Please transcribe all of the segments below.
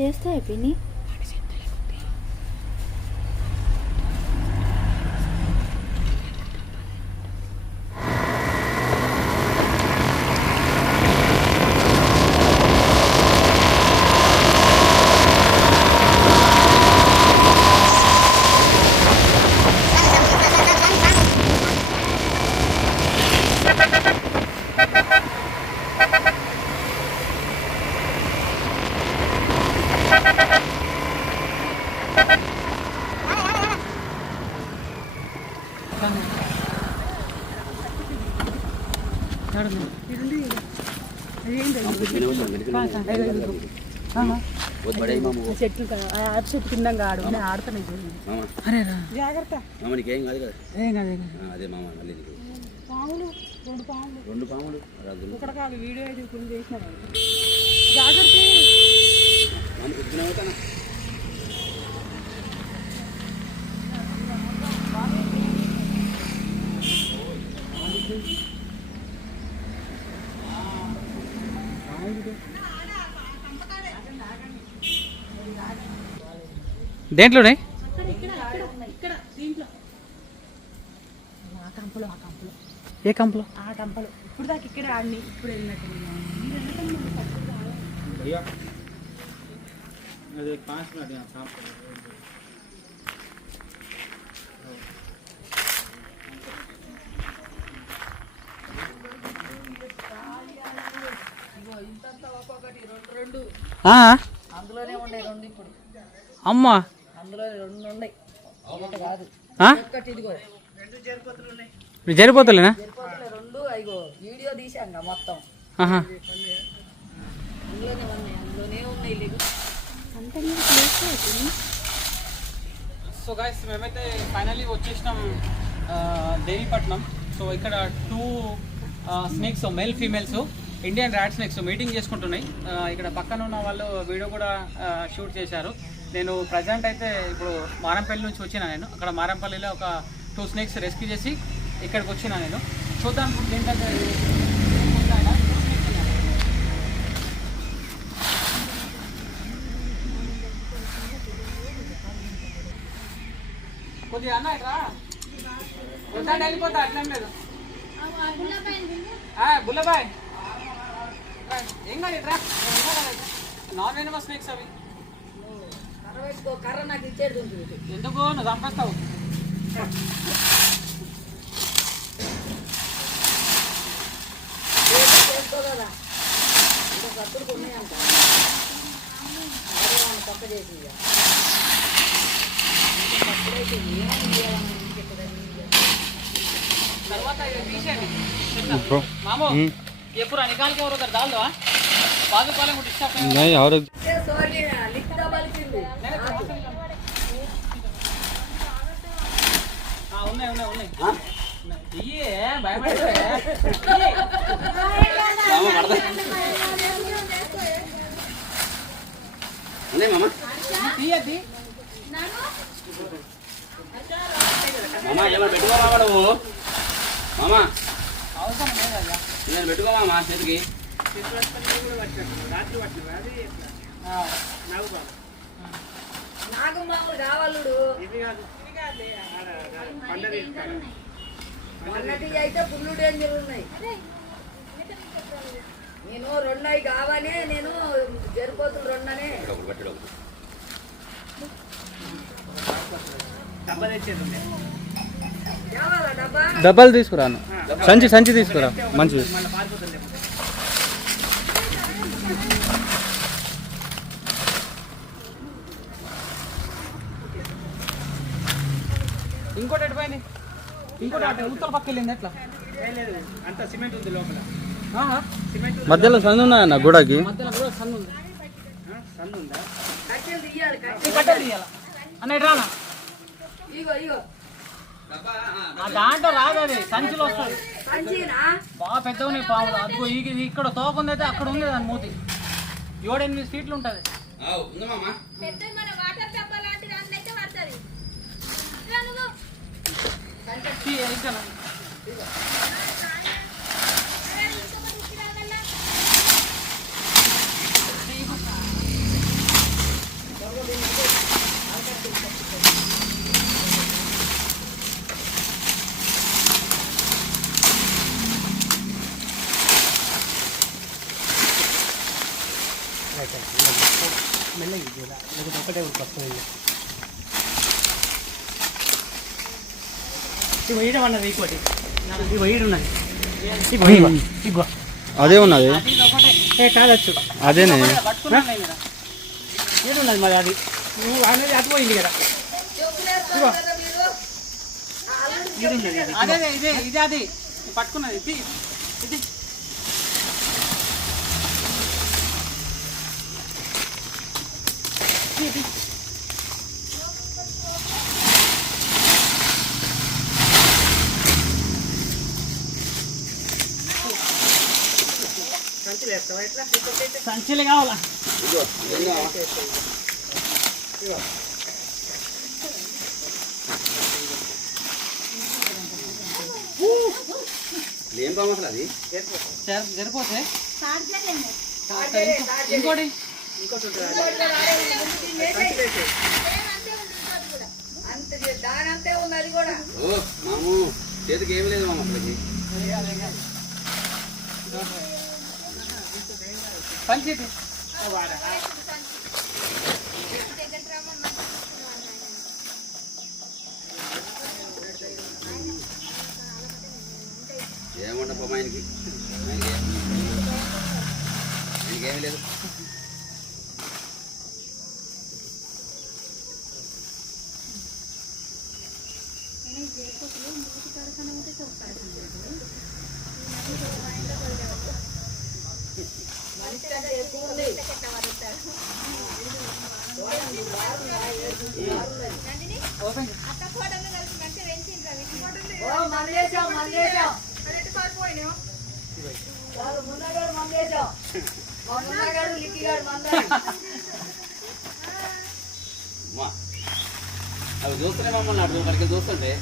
లేస్తాయి పిన్ని. చెట్లు చెట్టు కింద ఆడు ఆడుతున్నాయి. జాగ్రత్త, ఏం కాదు కదా. ఏం కాదు. అదే మామ మళ్ళీ పాములు, రెండు పాములు ఇక్కడ కాదు, వీడియో అయితే ఫుల్ చేసిన. జాగ్రత్త. దేంట్లోనే ఏ కంపలో? ఆ కంపలు ఇప్పుడు దాకా ఇక్కడ ఆడిని, ఇప్పుడు వెళ్ళినట్టు. అందులోనే ఉండే రెండు, ఇప్పుడు అమ్మా అందులో రెండు ఉన్నాయి. కాదు ఇదిగో జరిపోతలేనా? రెండు అయ్యో వీడియో తీసాంగా మొత్తం. అందులోనే ఉన్నాయి లేదు. అంత మీరు లేస్తాయి పిన్ని. సో గైస్, మేమైతే ఫైనల్లీ వచ్చేసినాం దేవీపట్నం. సో ఇక్కడ 2 snakes, male females, Indian rat snakes meeting చేసుకుంటున్నాయి. ఇక్కడ పక్కన ఉన్న వాళ్ళు వీడియో కూడా షూట్ చేశారు. నేను ప్రజెంట్ అయితే ఇప్పుడు మారంపల్లి నుంచి వచ్చిన. నేను అక్కడ మారంపల్లిలో ఒక 2 స్నేక్స్ రెస్క్యూ చేసి ఇక్కడికి వచ్చిన. నేను చూద్దాం ఏంటంటే కొద్దిగా అన్న ఇట్రా వద్దా, వెళ్ళిపోతా, అట్లేం లేదు. బుల్లబాయ్ ఏం కాదు, ఇట్రా. నాన్ వెనమస్ స్నేక్స్ అవి. కర్ర నాకు ఇచ్చేది ఎందుకు నువ్వు చంపేస్తావు? చేసుకోదా కత్తులు కొన్నాయంట, పక్క చేసి తర్వాత తీసేయండి మామూ. ఎప్పుడు అనికాలకి ఎవరు ఒకరు దాల్దా బాదుకోవాలి కూడా డిస్టర్బ్ ఉన్నాయి ఉన్నాయి ఉన్నాయి. భయపడే తీయద్ది మామా. ఏమైనా పెట్టుకోమా నువ్వు మామా? అవసరం లేదా? నేను పెట్టుకోమా చేతికి. నాకు మామూలు కావాలుడు మొన్నటి అయితే ఫుల్ డేంజర్ ఉన్నాయి. నేను 2 అవి కావాలి, నేను జరిపోతులు 2 అనే. డబ్బాలు తీసుకురాను, సంచి తీసుకురా మంచిది. ఇంకోటి ఎటుపోయింది? ఇంకోటి అటు ఉత్తర పక్క వెళ్ళింది. ఎట్లా? అంత సిమెంట్ ఉంది లోపల. మధ్యలో సందు ఉన్నాయన్న గోడకి. మధ్యలో కూడా సందు ఉంది. కట్టెలు తీయాలి అన్న. రానా దాంట్లో రాదు, అది సంచిలో వస్తుంది. బాగా పెద్దగా ఉన్నాయి పాములు. అదిగో ఇక్కడ తోకుంది అయితే అక్కడ ఉంది దాని మూతి. 7-8 ఫీట్లు ఉంటుంది. మెల్లగా ఇద్దా లేకపోతే ఒకటే ఉడికొస్తుంది ఇది వేయడం అన్నది ఇంకోటి ఇది వేయడం ఉన్నది ఇగో అదే ఉన్నది అది ఒకటే కాదచ్చు అదేనే పట్టుకున్నాను ఏడున్నది మరి అది నువ్వు అనేది అటుపోయింది కదా అదే ఇదే ఇదే అది పట్టుకున్నది ఇది ఇది సంచిలే కావాలా ఏం బాగా అసలు అది సరిపోతే ఇంకోటి ఓ మాము చేతికి ఏమి లేదు మామ అసలుకి పంచేది ఏమంటా పాప ఆయనకి ఆయనకేమీ లేదు అమ్మా అవి చూస్తూనే మమ్మల్ని అటు ఒకరికి చూస్తుంటే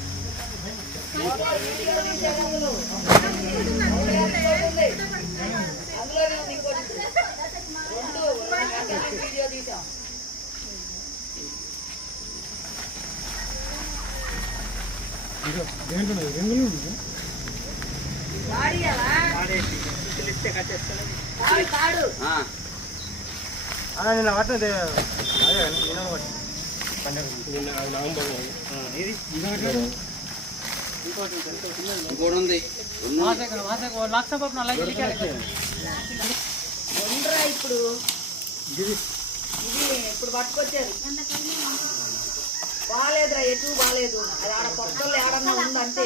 నిన్న పట్టినది ఇంకోటి ఉంది ఇప్పుడు ఇది ఇప్పుడు పట్టుకొచ్చారు బాగాలేదురా ఎటు బాగాలేదు అది ఆడ కొత్తలో ఏడన్నా ఉందంటే